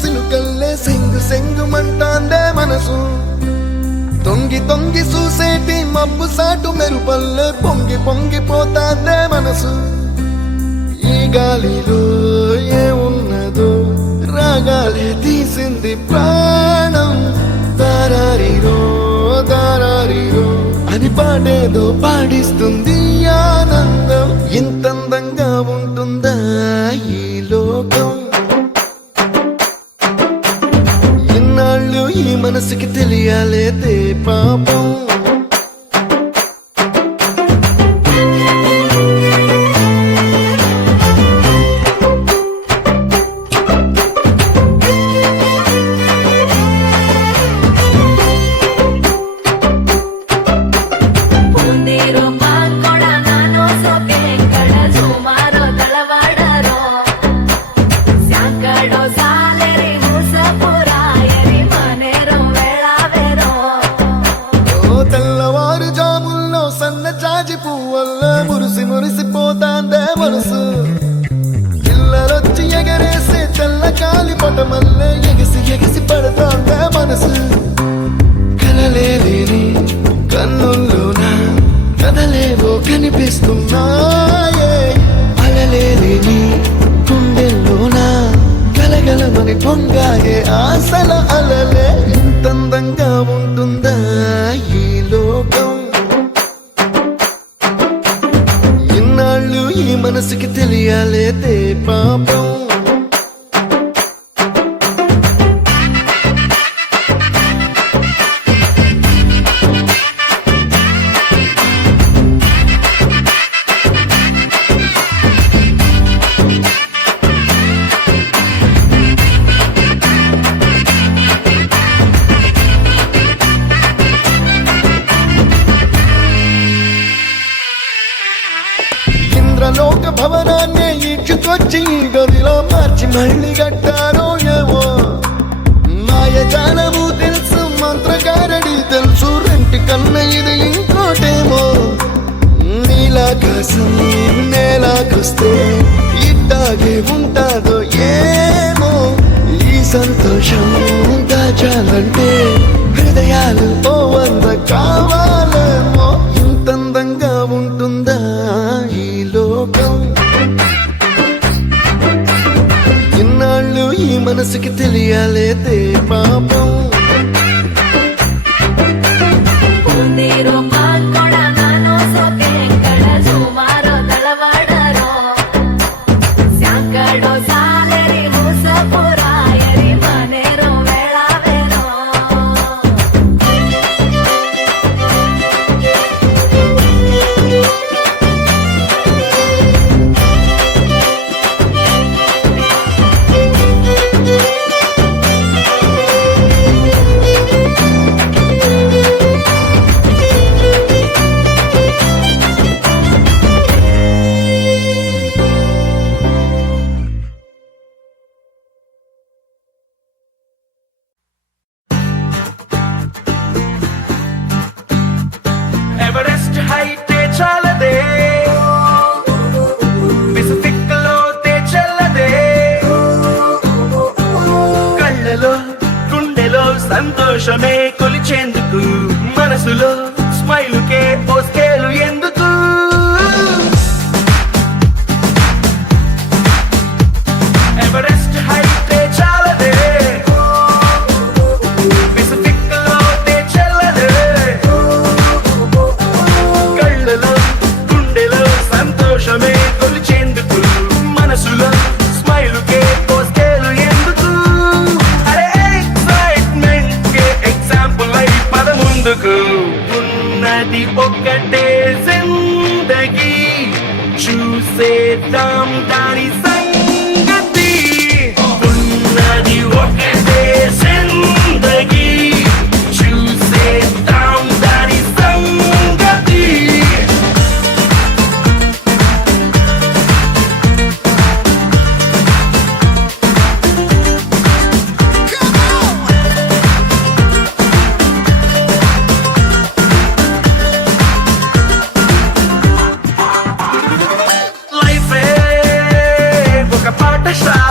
సినుకల్లే సెంగు సెంగుమంటాందే మనసు తొంగి తొంగి చూసేటి మబ్బు సాటు మెరుపల్లే పొంగి పొంగిపోతాందే మనసు ఈ గాలిలో ఏమున్నదో రాగాలే తీసింది ప్రాణం దారారిరో దారారిరో అని పాడేదో పాడిస్తుంది ఆనందం ఇంతందంగా ఉంటుందా ఈ లోకం ఇన్నాళ్ళు ఈ మనసుకి తెలియాలేదే పాపం మురిసిపోతాందే మనసు పిల్లలొచ్చి ఎగరేసే తెల్ల కాలి పటమల్లే ఎగిసి ఎగిసి పడతాందే మనసు కలలేని కన్నుల్లోన కదలేవో కనిపిస్తున్నాయే అలలేని గుండెల్లోన గలగలమని పొంగాయే ఆశల అలలే ఇంతందంగా ఉంటుందా ఈ లోకం ఈ మనసుకి తెలియాలేదే పాపం లోక భవనాన్ని ఈడ్చుకొచ్చి గదిలో మార్చి మళ్ళీ కట్టారో ఏమో మాయజాలము తెలుసు మంత్రగారడి తెలుసు రెంటి కన్న ఇది ఇంకోటేమో నీలాకాశం నేలాకొస్తే ఇట్టాగే ఉంటాదో ఏమో ఈ సంతోషం దాచాలంటే హృదయాలు ఓ వంద కావాలేమో ఇంతందంగా ఉంటుందా ఇన్నాళ్ళు ఈ మనసుకి తెలియాలేదే పాపం ఎవరెస్ట్ హైటే చాలదే పెసిఫిక్ లో తెచ్చల్లదే కళ్ళలో గుండెలో సంతోషమే కొలిచేందుకు మనసులో స్మైలుకే ఓ స్కేలు ఎందుకు ఎవరెస్ట్ హైటే చాలదే పెసిఫిక్ లో తెచ్చల్లదే గుండెలో సంతోషమే కొలిచేందుకు మనసులో స్మైలుకే ఓ స్కేలు ఎందుకు అరే ఎక్సైట్మెంట్ కే ఎగ్జాంపుల్ అయి పద ముందుకు ఉన్నది ఒక్కటే జిందగీ చూసేద్దాం దాని సంగతి ఉన్నది ఒక్కటే జిందగీ చూసేద్దాం దాని సంగతి లైఫే ఒక పాఠశాల